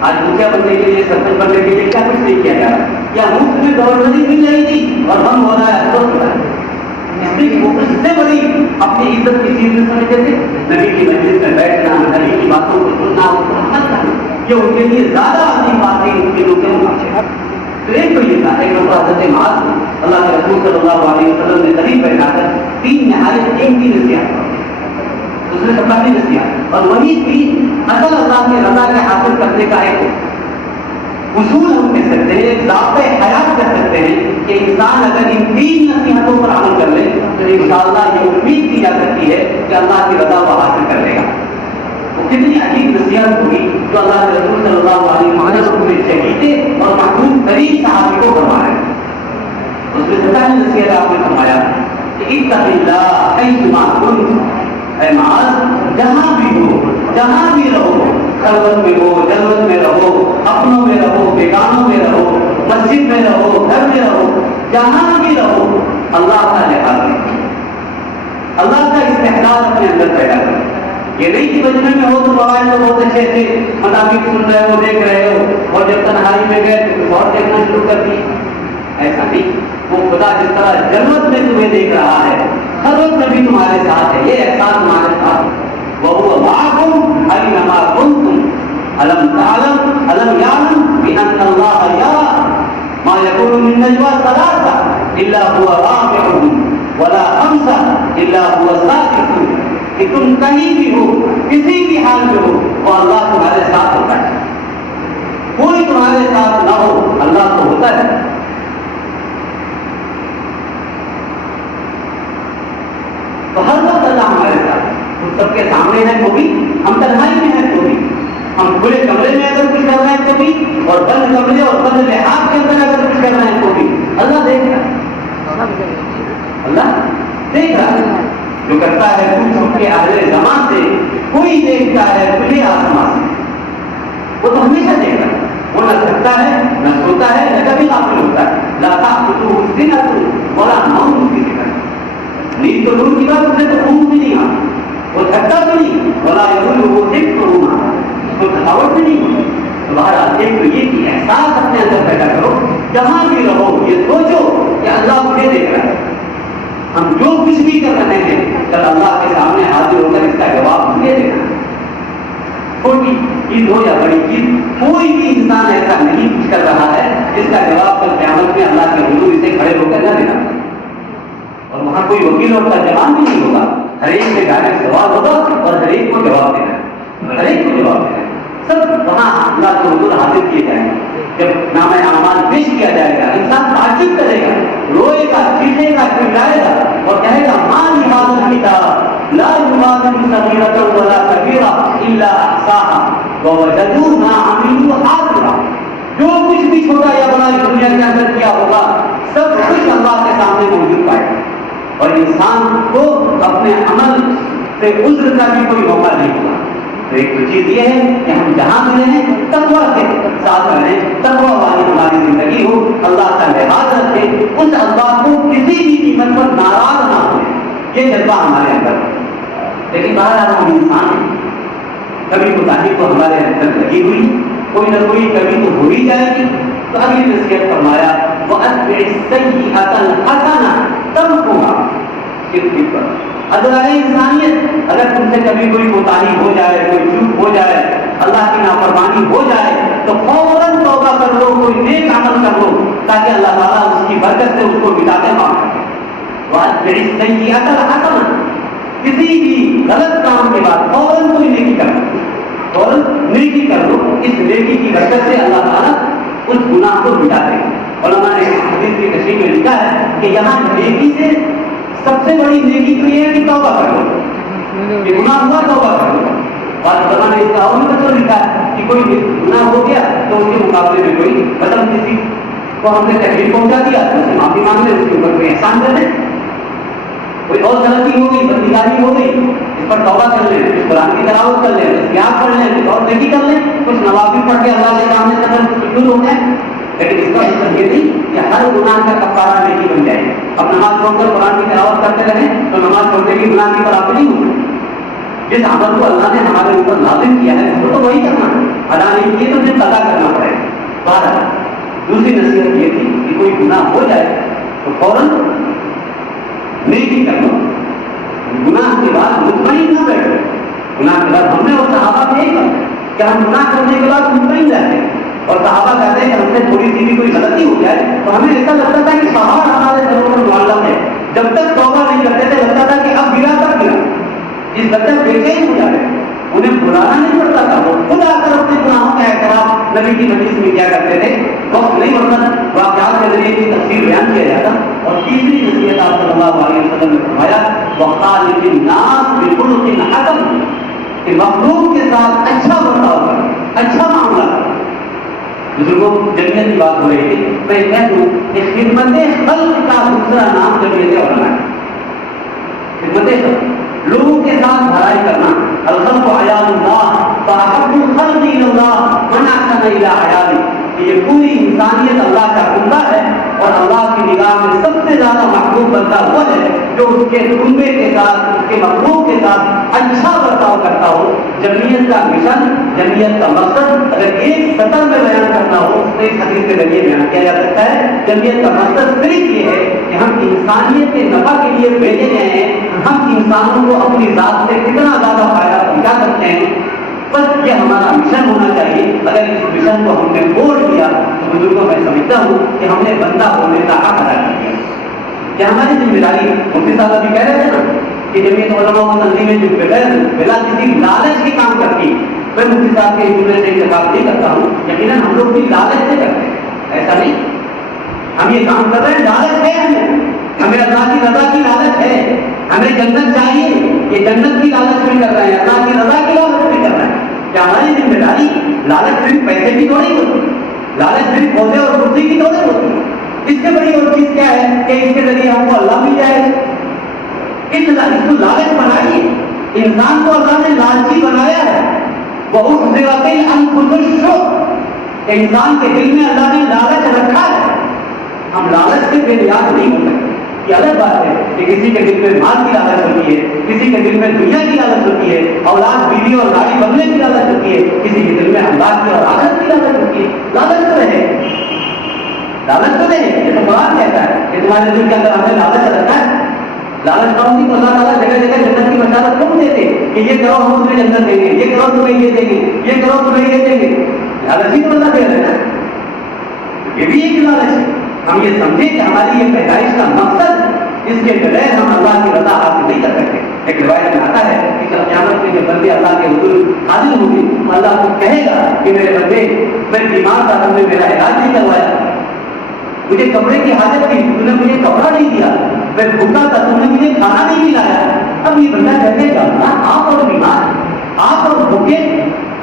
آج مکھیا بننے کے لیے، سرپنچ بننے کے لیے کیا کچھ نہیں کیا جا رہا، یا مفت میں گورنری مل رہی تھی اور غم ہو رہا ہے، افسوس ہو رہا ہے۔ اس سے بڑی اپنی عزت کی چیز میں سمجھتے تھے نبی کی مجلس میں بیٹھنا، نبی کی باتوں کو سننا، یہ ان کے لیے زیادہ عظیم بات ہے ان کے لوگ کے۔ تو ایک تو یہ تھا، ایک نمبر حضرت معاذ اللہ کے رسول صلی اللہ علیہ وسلم نے قریب بیٹھا کر تین نہایت قیمتی نصیحت کی، اس نے سب کی نصیحت، اور وہی تین اصل اللہ کی رضا کے حاصل کرنے کا ایک اصول ہم کہہ سکتے ہیں، ایک ضابطۂ حیات کہہ سکتے ہیں کہ انسان اگر ان تین نصیحتوں پر عمل کر لے تو انشاءاللہ یہ امید کی جا سکتی ہے کہ اللہ کی رضا کو حاصل کر لے گا۔ وہ کتنی عجیب نصیحت ہوگی جو اللہ کے رسول صلی اللہ علیہ وسلم نے شہیدے اور محبوب ترین صحابی کو فرمایا۔ اس میں ستائیں نصیحت آپ نے فرمایا کہ اتق اللہ حیثما کنت، اے معاذ جہاں بھی ہو، جہاں بھی رہو، خلوت میں ہو، جلوت میں رہو، اپنوں میں رہو، بیگانوں میں رہو، مسجد میں رہو، گھر میں رہو، جہاں بھی رہو، اللہ کا لحاظ کرو، اللہ کا استحلال اپنے اندر پیدا کرو۔ یہ نہیں کہ مجمع میں ہو تو موبائل میں بہت اچھے سے مطابق سن رہے ہو، دیکھ رہے ہو، اور جب تنہائی میں گئے تو کچھ اور دیکھنا شروع کر دی، ایسا نہیں۔ وہ خدا جس طرح جلوت میں تمہیں دیکھ رہا ہے، خلوت میں بھی تمہارے ساتھ ہے، یہ احساس تمہارے ساتھ۔ وَهُوَ مَعَكُمْ أَيْنَمَا كُنتُمْ أَلَمْ تَعْلَمْ أَلَمْ يَعْلَمْ بِأَنَّ اللَّهَ يَرَى مَا يَكُونُ مِن نَّجْوَىٰ ثَلَاثَةٍ إِلَّا هُوَ رَابِعُهُمْ وَلَا خَمْسَةٍ إِلَّا هُوَ سَادِسُهُمْ، کہ تم کہیں بھی ہو، کسی بھی حال میں ہو، وہ اللہ تمہارے ساتھ ہوتا ہے۔ کوئی تمہارے ساتھ نہ ہو، اللہ تو ہوتا ہے۔ تو ہر وقت اللہ ہمارے ساتھ، ہم سب کے سامنے ہے تو بھی، ہم تنہائی میں ہیں تو بھی، ہم کھلے کمرے میں اگر کچھ کر رہے ہیں تو بھی، اور بند کمرے اور بند لحاظ کے اندر اگر کچھ کر رہے ہیں تو بھی اللہ دیکھ رہا ہے، اللہ دیکھ رہا ہے۔ جو کرتا ہے چھپ چھپ کے اہل زمان سے، کوئی دیکھتا ہے کھلے آسمان سے، وہ تو ہمیشہ دیکھ رہا ہے۔ وہ نہ تھکتا ہے، نہ سوتا ہے، نہ کبھی غافل ہوتا ہے۔ لا تأخذه سنة ولا نوم، کی ذکر نیند تو دور کی بات، اسے تو اونگ بھی نہیں آتی، وہ تھکتا بھی نہیں، ولا يؤوده حفظهما، اس کو تھکاوٹ بھی نہیں ہوتی۔ تو بہرحال ایک تو یہ کہ احساس اپنے اندر پیدا کرو، جہاں بھی رہو یہ سوچو کہ اللہ مجھے دیکھ رہا ہے، ہم جو کچھ بھی کر رہے ہیں کل اللہ کے سامنے حاضر ہو کر اس کا جواب مجھے دینا ہے۔ چھوٹی چیز ہو یا بڑی چیز، کوئی بھی انسان ایسا نہیں کچھ کر رہا ہے جس کا جواب کل قیامت میں اللہ کے حضور اسے کھڑے ہو کر نہ دینا، اور وہاں کوئی وکیل اور ترجمان بھی نہیں ہوگا، ہر ایک سے ڈائریکٹ سوال ہوگا اور ہر ایک کو جواب دینا ہے، ہر ایک کو جواب دینا ہے۔ سب وہاں اللہ کے حضور حاضر کیے جائیں گے۔ جب نام اعمال پیش کیا جائے گا، انسان تعجب کرے گا، روئے گا، چیخے گا، چلائے گا اور کہے گا ماں لہٰذا الکتاب لا یغادر صغیرۃ ولا کبیرۃ الا احصاها ووجدوا ما عملوا حاضرا۔ جو کچھ بھی چھوٹا یا بڑا اس دنیا کے اندر کیا ہوگا سب کچھ اللہ کے سامنے موجود پائے گا، اور انسان کو اپنے عمل سے عذر کا بھی کوئی موقع نہیں تو ایک تو چیز یہ ہے کہ ہم جہاں بھی رہیں تقویٰ کے ساتھ رہیں، تقویٰ والی ہماری زندگی ہو، اللہ کا لحاظ رکھیں، اس اللہ کو کسی بھی قیمت پر ناراض نہ ہو، یہ جذبہ ہمارے اندر ہے۔ لیکن بہرحال ہم انسان ہیں، کبھی کوتاہی تو ہمارے اندر لگی ہوئی، کوئی نہ کوئی کبھی تو ہو ہی جائے گی۔ تو اگلی نصیحت فرمایا وَأَتْبِعِ السَّيِّئَةَ الْحَسَنَةَ تَمْحُهَا۔ ادرائے انسانیت، اگر تم سے کبھی کوئی کوتاہی ہو جائے، کوئی چوک ہو جائے، اللہ کی نافرمانی ہو جائے تو فوراً توبہ کر لو، کوئی نیک عمل کر لو تاکہ اللہ تعالیٰ اس کی برکت سے اس کو مٹاتے معاف کرے۔ وَأَتْبِعِ السَّيِّئَةَ الْحَسَنَةَ، کسی بھی غلط کام کے بعد فوراً کوئی نیکی کر لو، فوراً نیکی کر لو، اس نیکی کی برکت سے اللہ تعالیٰ اس گناہ کو مٹا دے۔ علماء نے حدیث کی تشریح میں لکھا ہے کہ یہاں نیکی سے سب سے بڑی نیکی تو یہ ہے کہ توبہ کر لو، یہ گناہ ہوا توبہ کر لو۔ اور علماء نے اس کا اور بھی لکھا ہے کہ کوئی گناہ ہو گیا تو اس کے مقابلے میں کوئی مطلب کسی کو ہم نے تکلیف پہنچا دیا تو اس سے معافی مانگ لیں، اس کے اوپر کوئی احسان کر دیں، کوئی اور غلطی ہو گئی، بدکاری ہو گئی، اس پر توبہ کر لیں، اس قرآن کی تلاوت کر لیں، احتیاط پڑھ لیں، کچھ اور نیکی کر لیں، کچھ نوافل پڑھ کے اللہ کے سامنے قدم سجود ہو جائیں۔ لیکن اس کا مطلب یہ نہیں کہ ہر گناہ کا کفارہ نیکی بن جائے۔ اب نماز چھوڑ کر قرآن کی تلاوت کرتے رہیں تو نماز چھوڑنے کی گناہ کی برابری نہیں ہو سکتی۔ جس عمل کو اللہ نے ہمارے اوپر لازم کیا ہے اس کو تو وہی کرنا ہے، ادا نہیں کیے تو پھر ادا کرنا پڑے گا۔ بہرحال دوسری نصیحت یہ تھی کہ کوئی گناہ ہو جائے تو فوراً نیکی کر لو، گناہ کے بعد مطمئن نہ بیٹھو۔ گناہ کے بعد ہم نے اور صحابہ میں یہی کرتے کہ ہم گناہ کرنے کے بعد مطمئن رہتے ہیں، اور صحابہ کہتے ہیں کہ ہم سے تھوڑی سی بھی کوئی غلطی ہو جائے تو ہمیں ایسا لگتا تھا کہ پہاڑ ہمارے سروں پر معلق ہے، جب تک توبہ نہیں کرتے تھے لگتا تھا کہ اب گرا تب گرا، اس وقت بے چین ہو جاتے، انہیں بلانا نہیں پڑتا تھا، وہ خود آ کر اپنے گناہوں کا اعتراف نبی کی مجلس میں کیا کرتے تھے، وقت نہیں بڑھتا، واقعات کے ذریعے کی تفصیل بیان کیا جاتا۔ اور تیسری نصیحت آپ صلی اللہ علیہ وسلم نے فرمایا وَخَالِقِ النَّاسَ بِخُلُقٍ حَسَنٍ، کہ مخلوق کے ساتھ اچھا برتاؤ کرو، اچھا معاملہ کرو۔ بزرگوں جمعیت کی بات ہو رہی تھی، میں کہہ دوں کہ خدمت خلق کا دوسرا نام جمعیت علماء ہے۔ خدمت خلق، لوگوں کے ساتھ بھلائی کرنا، الخلق عیال اللہ فاحب الخلق الی اللہ من احسن الی عیالی، یہ پوری انسانیت اللہ کا بندہ ہے اور اللہ کی نگاہ میں سب سے زیادہ محبوب بندہ وہ ہے جو اس کے کنبے کے ساتھ، اس کے مخلوق کے ساتھ اچھا برتاؤ کرتا ہو۔ جمعیت کا مشن، جمعیت کا مقصد اگر ایک سطر میں بیان کرنا ہو تو اس حدیث کے ذریعے بیان کیا جا سکتا ہے۔ جمعیت کا مقصد صرف یہ ہے کہ ہم انسانیت کے نفع کے لیے بھیجے گئے ہیں، ہم انسانوں کو اپنی ذات سے کتنا زیادہ فائدہ پہنچا سکتے ہیں، بس یہ ہمارا مشن ہونا چاہیے۔ اگر اس مشن کو ہم نے توڑ دیا تو بزرگوں میں سمجھتا ہوں کہ ہم نے بندہ ہونے کا حق ادا کر دیا۔ کیا ہماری ذمہ داری، مفتی صاحب ابھی کہہ رہے تھے نا کہ جمعیت علماء و تنظیمیں جو بلا کسی لالچ کی کام کرتی، میں مفتی صاحب کے جملے سے اتفاق نہیں کرتا ہوں، یقیناً ہم لوگ بھی لالچ سے کرتے ہیں، ایسا نہیں ہم یہ کام کر رہے ہیں، لالچ ہے ہمیں اللہ کی رضا کی لالچ ہے، ہمیں جنت چاہیے، یہ جنت کی لالچ بھی کر رہے ہیں، اللہ کی رضا کی لالچ بھی کر رہے ہیں۔ کیا ہماری ذمہ داری لالچ صرف پیسے کی تھوڑی ہوتی، لالچ صرف پودے اور کرسی کی تھوڑی ہوتی، اس سے بڑی اور چیز کیا ہے کہ اس کے ذریعے ہم کو اللہ مل جائے، اس کو لالچ بنائیے۔ انسان کو اللہ نے لالچی بنایا ہے، بہت زیادہ انسان کے دل میں اللہ نے لالچ رکھا ہے، ہم لالچ سے بے نیاز نہیں ہو سکتے۔ یہ الگ بات ہے کہ کسی کے دل میں مال کی لالچ ہوتی ہے، کسی کے دل میں دنیا کی لالچ ہوتی ہے، اولاد بیوی اور گاڑی بنگلے کی لالچ ہوتی ہے، کسی کے دل میں اللہ کی اور آخرت کی لالچ ہوتی ہے۔ لالچ تو رہے، لالچ تو رہے، یہ تو قرآن کہتا ہے کہ تمہارے دل کے اندر ہمیں لالچ رکھا ہے۔ لالچ کا ہوتی تو اللہ تعالیٰ جگہ جگہ جنت کی بشارت کیوں دیتے کہ یہ کرو ہم تمہیں جنت دیں گے، یہ کرو تمہیں یہ دیں گے، یہ کرو تمہیں یہ دیں گے۔ لالچ ہی تو اللہ دے رہے ہیں، یہ بھی ایک لالچ ہے۔ ہم یہ سمجھیں کہ ہماری یہ پیدائش کا مقصد، اس کے بغیر ہم اللہ کی رضا حاصل نہیں کر سکتے۔ ایک روایت میں آتا ہے کہ جب قیامت میں جب بندے اللہ کے حضور حاضر ہوں گے تو اللہ کو کہے گا کہ میرے بندے میں بیمار تھا، تم نے میرا علاج نہیں کروایا، مجھے کپڑے کی حاجت تھی، تم نے مجھے کپڑا نہیں دیا، میں بھوکا تھا، تم نے مجھے کھانا نہیں کھلایا۔ اب یہ بندہ کہتے گا آپ اور بیمار، آپ اور بھوکے،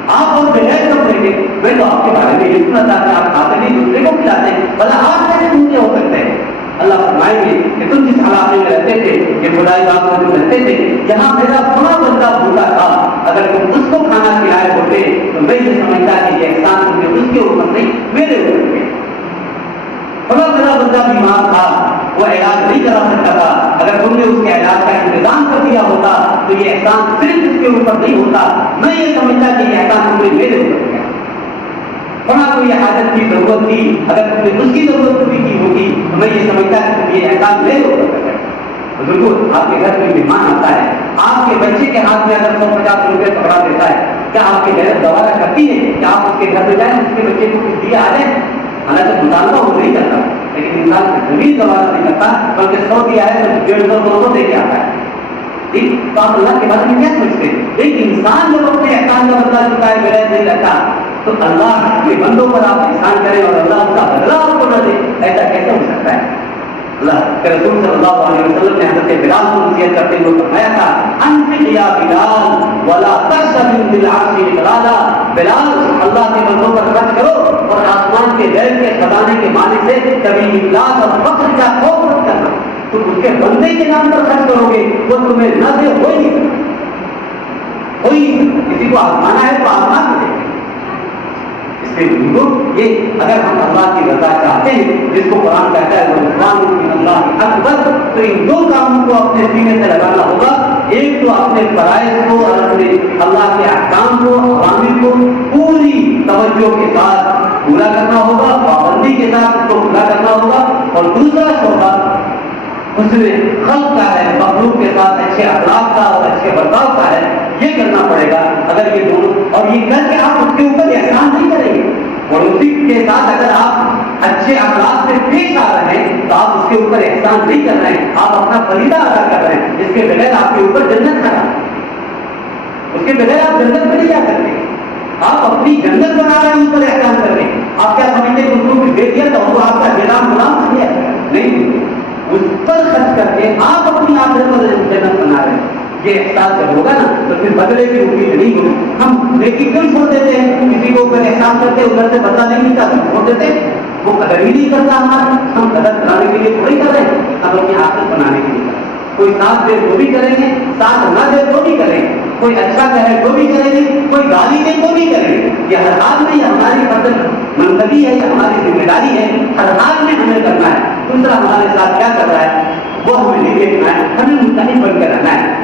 آپ اور بغیر کپڑے کے، میں تو آپ کے بارے میں یہ سنا تھا کہ آپ کھاتے نہیں دوسرے کو کھلاتے ہیں، بھلا آپ کیسے پوچھے ہو سکتے ہیں؟ اللہ فرمائیں گے کہ تم جس علاقے میں رہتے تھے، یہ خدائی بات میں جو رہتے تھے، جہاں میرا بڑا بندہ بھوکا تھا، اگر تم اس کو کھانا بندہ بیمار تھا، وہ علاج نہیں کرا سکتا تھا، اگر تم نے اس کے علاج کا انتظام کر دیا ہوتا تو یہ احسان صرف اس کے اوپر نہیں ہوتا، میں یہ سمجھتا کہ یہ احسان تمہیں میرے اوپر کیا بنا کوئی حاجت کی ضرورت تھی، اگر تم نے اس کی ضرورت پوری کی ہوتی تو میں یہ سمجھتا کہ یہ احسان میرے اوپر کیا۔ بزرگوں، آپ کے گھر میں مہمان آتا ہے، آپ کے بچے کے ہاتھ میں اگر 150 روپئے پکڑا دیتا ہے، کیا آپ کی غیرت گوارا کرتی ہے کہ آپ اس کے گھر میں جائیں، اس کے بچے کو کچھ دیا آ جائیں؟ حالانکہ مطالبہ وہ نہیں کرتا، لیکن انسان زمین گوارا نہیں کرتا، بلکہ 100 دیا ہے تو 150 200 دے کے آتا ہے۔ ٹھیک، تو آپ اللہ کے بارے میں کیا سمجھتے ہیں؟ ایک انسان جب اپنے احسان کا بدلہ چکائے بغیر نہیں رہتا تو اللہ کے بندوں پر آپ احسان کریں اور اللہ اس کا بدلہ آپ کو نہ دے، ایسا کیسے ہو سکتا ہے؟ اللہ کے رسول صلی اللہ علیہ وسلم نے حضرت بلال کو نصیحت کرتے ہوئے فرمایا تھا، انفق یا بلال ولا تخش من بالعرش اقلالا، بلال اللہ کے بندوں پر خرچ کرو اور آسمان کے غیب کے خزانے کے مالک سے کبھی افلاس اور فقر کا خوف مت کرنا۔ تم اس کے بندے کے نام پر خرچ کرو گے، وہ تمہیں نہ دے ہو ہی نہیں سکتا، کوئی کسی کو آزمانا ہے تو آزما کے دیکھیں۔ اس لیے یہ اگر ہم اللہ کی رضا چاہتے ہیں، جس کو قرآن کہتا ہے رضوان من اللہ اکبر، تو ان دو کاموں کو اپنے سینے سے لگانا ہوگا۔ ایک تو اپنے فرائض کو اور اپنے اللہ کے احکام کو، اوامر کو پوری توجہ کے ساتھ پورا کرنا ہوگا، پابندی کے ساتھ اس کو پورا کرنا ہوگا، اور دوسرا شعبہ حسن خلق کا ہے، مخلوق کے ساتھ اچھے اخلاق کا اور اچھے برتاؤ کا ہے، یہ کرنا پڑے گا۔ اگر یہ دونوں، اور یہ کر کے آپ اس کے اوپر احسان نہیں کریں گے، اور اسی کے ساتھ اگر آپ اچھے اخلاق سے پیش آ رہے ہیں تو آپ اس کے اوپر احسان نہیں کر رہے ہیں، آپ اپنا فریضہ ادا کر رہے ہیں، اس کے بغیر آپ کے اوپر جنت کھڑا، اس کے بغیر آپ جنت میں نہیں جا سکتے۔ آپ اپنی جنت بنا رہے ہیں، اس پر احسان کر رہے ہیں۔ آپ کیا سمجھتے ہیں کہ اس کو کچھ دے دیا تو وہ آپ کا غلام کر دیا؟ نہیں، اس پر خرچ کر کے آپ اپنی آخرت پر جنت بنا رہے ہیں۔ یہ احساس جب ہوگا نا تو پھر بدلے کی امید نہیں ہوگی۔ ہم لیکن کیوں چھوڑ دیتے ہیں؟ کسی کو اگر احساس کرتے ادھر سے بدلا نہیں ملتا تو چھوڑ دیتے، وہ قدر ہی نہیں کرتا ہمارا۔ ہم قدر بنانے کے لیے تھوڑی کر رہے ہیں، ہم اپنی آخرت بنانے کے لیے کر رہے ہیں۔ کوئی ساتھ دے تو بھی کریں گے، ساتھ نہ دے تو بھی کریں گے، کوئی اچھا کہے تو بھی کریں گے، کوئی گالی دے تو بھی کریں گے۔ یہ ہر حال میں ہماری فضل منتبی ہے، یہ ہماری ذمہ داری ہے، ہر حال میں ہمیں کرنا ہے۔ دوسرا ہمارے ساتھ کیا کر رہا ہے وہ ہمیں نہیں دیکھنا ہے، ہمیں مستقل بن کے رہنا ہے۔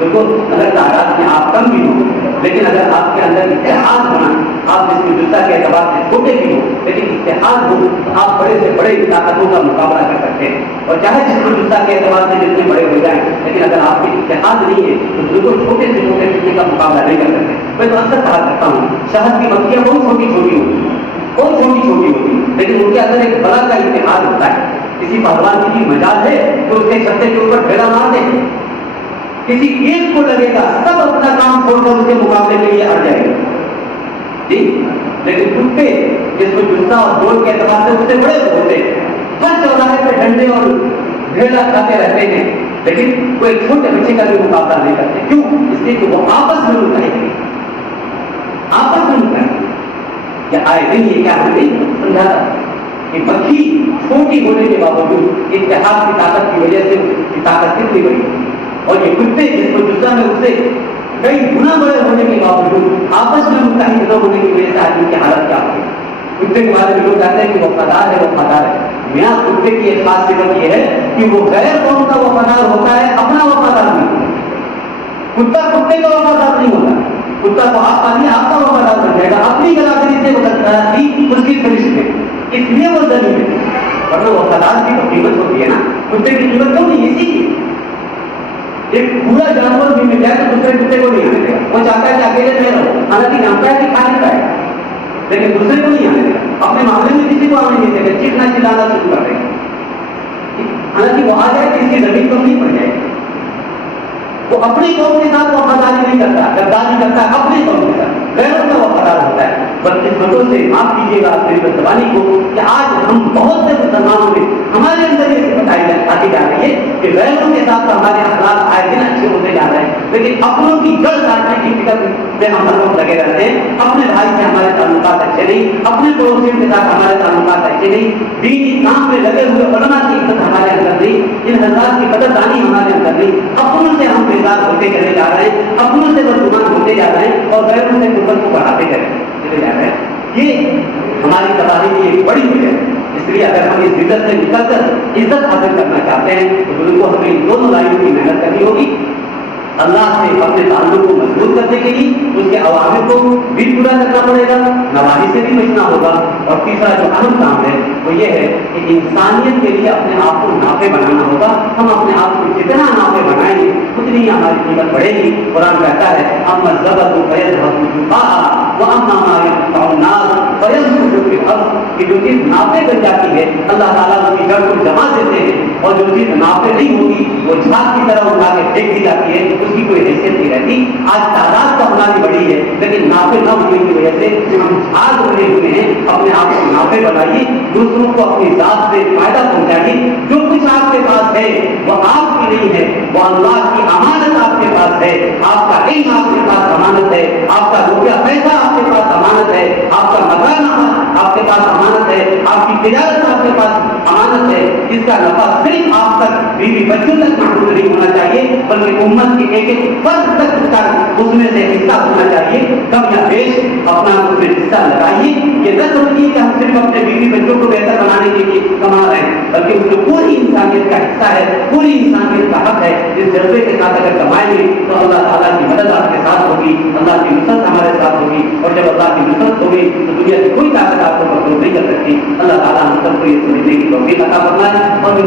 دیکھو، اگر تعداد میں آپ کم بھی ہو، لیکن اگر آپ کے اندر اتحاد ہونا، آپ جس کی جستا کے اعتبار سے چھوٹے بھی ہو لیکن اتحاد ہو تو آپ بڑے سے بڑے طاقتوں کا مقابلہ کر سکتے ہیں۔ اور چاہے جس کی جستا کے اعتبار سے جتنے بڑے ہو جائیں، لیکن اگر آپ کی اتحاد نہیں ہے تو بالکل چھوٹے سے چھوٹے کسی کا مقابلہ نہیں کر سکتے۔ میں تو اکثر کہا کرتا ہوں، شہد کی مکھیاں بہت چھوٹی چھوٹی ہوتی ہیں، بہت چھوٹی چھوٹی ہوتی ہیں، لیکن ان کے اندر ایک بڑا کا اتحاد ہوتا ہے۔ کسی پہلوان کی مجال ہے تو اس کے چھتے کے اوپر ڈھیلا مار دیں، کسی ایک کو لگے گا سب اپنا کام چھوڑ کر اس کے مقابلے کے لیے اڑ جائے گا جی۔ لیکن کتے جس کو جستا اور گول کے اعتبار سے اس سے بڑے ہوتے ہیں، بس چوراہے پہ ڈنڈے اور ڈھیلا کھاتے رہتے ہیں، لیکن کوئی چھوٹے بچے کا بھی مقابلہ نہیں کرتے۔ کیوں؟ اس لیے کہ وہ آپس میں ملتے ہیں، آپس میں ملتے ہیں۔ کیا آئے دن یہ کیا ہم نہیں سمجھاتا کہ مکھی چھوٹی ہونے کے باوجود اتحاد کی طاقت کی وجہ سے اس کی طاقت کتنی بڑی ہے، اور یہ کتے جس کو جسا میں اس سے کئی گنا بڑے ہونے کے باوجود آپس میں متحد نہ ہونے کی وجہ سے آدمی کی حالت کیا ہوتی ہے۔ کتے کے بارے میں لوگ کہتے ہیں کہ وہ وفادار ہے، وفادار ہے۔ میاں کتے کی ایک خاص صفت یہ ہے کہ وہ غیر قوم کا وفادار ہوتا ہے، اپنا وفادار نہیں ہوتا۔ کتا کتے کا وفادار نہیں ہوتا، کتا کو آپ پانی آپ کا وفادار بن جائے گا، اپنی برادری سے اس کی فرشت میں، اس لیے وہ ذلیل ہے۔ ورنہ وفادار کی تو قیمت ہوتی ہے نا، کتے کی قیمت کیوں نہیں؟ اسی کی ایک پورا جانور بھی مل جائے تو دوسرے کتے کو نہیں آنے دے گا، وہ چاہتا ہے کہ اکیلے رہ رہو، حالانکہ جانتا ہے کہ کھانے کا ہے، لیکن دوسرے کو نہیں آنے دے گا، اپنے معاملے میں کسی کو آنے نہیں دے گا، چیخنا چلانا شروع کر دے گا، حالانکہ وہ آ جائے کہ اس کی زمین کم نہیں پڑ جائے گی۔ وہ اپنی قوم کے ساتھ وفاداری نہیں کرتا، غداری کرتا ہے اپنی قوم کے ساتھ، غیروں کا وفادار ہوتا ہے۔ بدقسمتوں سے معاف کیجیے گا میری بدزبانی کو کہ آج ہم بہت سے مسلمانوں میں ہمارے اندر یہ صفت آتی جا رہی ہے کہ غیروں کے ساتھ ہمارے اخلاق آئے دن اچھے ہوتے جا رہے ہیں، لیکن اپنوں کی جڑ کاٹنے کی فکر میں ہم لوگ لگے رہتے ہیں۔ اپنے بھائی سے ہمارے تعلقات اچھے نہیں، اپنے پڑوسیوں کے ساتھ ہمارے تعلقات اچھے نہیں، دینی کام میں لگے ہوئے علماء کی عزت ہمارے اندر نہیں، ان حضرات کی قدردانی ہمارے اندر نہیں، اپنوں سے ہم بیزار ہوتے چلے جا رہے ہیں، اپنوں سے بدگمان ہوتے جا رہے ہیں اور غیروں سے قربت کو بڑھاتے چلے جا رہے ہیں۔ یہ ہماری تباہی کی ایک بڑی وجہ ہے۔ اس لیے اگر ہم اس عزت سے نکل کر عزت حاصل کرنا چاہتے ہیں تو ان کو ہمیں ان دونوں لائنوں کی محنت کرنی ہوگی. اللہ سے اپنے تعلق کو مضبوط کرنے کے لیے اس کے اوامر کو بھی پورا کرنا پڑے گا, نواہی سے بھی بچنا ہوگا. اور تیسرا جو اہم کام ہے وہ یہ ہے کہ انسانیت کے لیے اپنے آپ کو نافع بنانا ہوگا. ہم اپنے آپ کو جتنا نافع بنائیں گے اتنی ہی ہماری قیمت بڑھے گی. قرآن کہتا ہے اما الزبد فیذهب جفاء واما ما ينفع الناس فيمكث في الارض, کہ جو چیز نافع بن جاتی ہے اللہ تعالیٰ اس کی جڑ کو جما دیتے ہیں, اور جو چیز نافع نہیں ہوتی وہ جھاگ کی طرح اٹھا کے پھینک دی جاتی ہے, اس کی کوئی حیثیت نہیں رہتی. آج تعداد کا ہونا بھی بڑی ہے لیکن نافع نہ ہونے کی وجہ سے ہم جھاگ بنے ہوئے ہیں. اپنے آپ کو نافع بنائیے, دوسروں کو اپنی ذات سے فائدہ پہنچائیے. جو کچھ آپ کے پاس ہے وہ آپ کی نہیں ہے, وہ اللہ کی امانت آپ کے پاس ہے. آپ کا علم آپ کے پاس امانت ہے, آپ کا روپیہ پیسہ آپ کے پاس امانت ہے, آپ کا مکان آپ کے پاس امانت ہے, آپ کی تجارت آپ کے پاس امانت ہے. اس کا نفع صرف آپ تک, بیوی بچوں تک محدود نہیں ہونا چاہیے بلکہ امت کے ایک ایک فرد تک اس میں سے حصہ ہونا چاہیے. کم یا بیش اپنا اس میں حصہ لگائیے. یہ نہ سمجھیے کہ ہم صرف اپنے بیوی بچوں کو بہتر بنانے کے لیے کما رہے ہیں, بلکہ اس میں پوری انسانیت کا حصہ ہے, پوری انسانیت کا حق ہے. اس جذبے کے ساتھ اگر کمائیں گے تو اللہ تعالیٰ کی مدد آپ کے ساتھ ہوگی, اللہ کی نصرت ہمارے ساتھ ہوگی. اور جب اللہ کی نصرت ہوگی تو دنیا کی کوئی طاقت آپ کو کنٹرول نہیں کر سکتی. اللہ تعالیٰ ہم سب کو یہ سمجھنے کی توفیق عطا فرمائے اور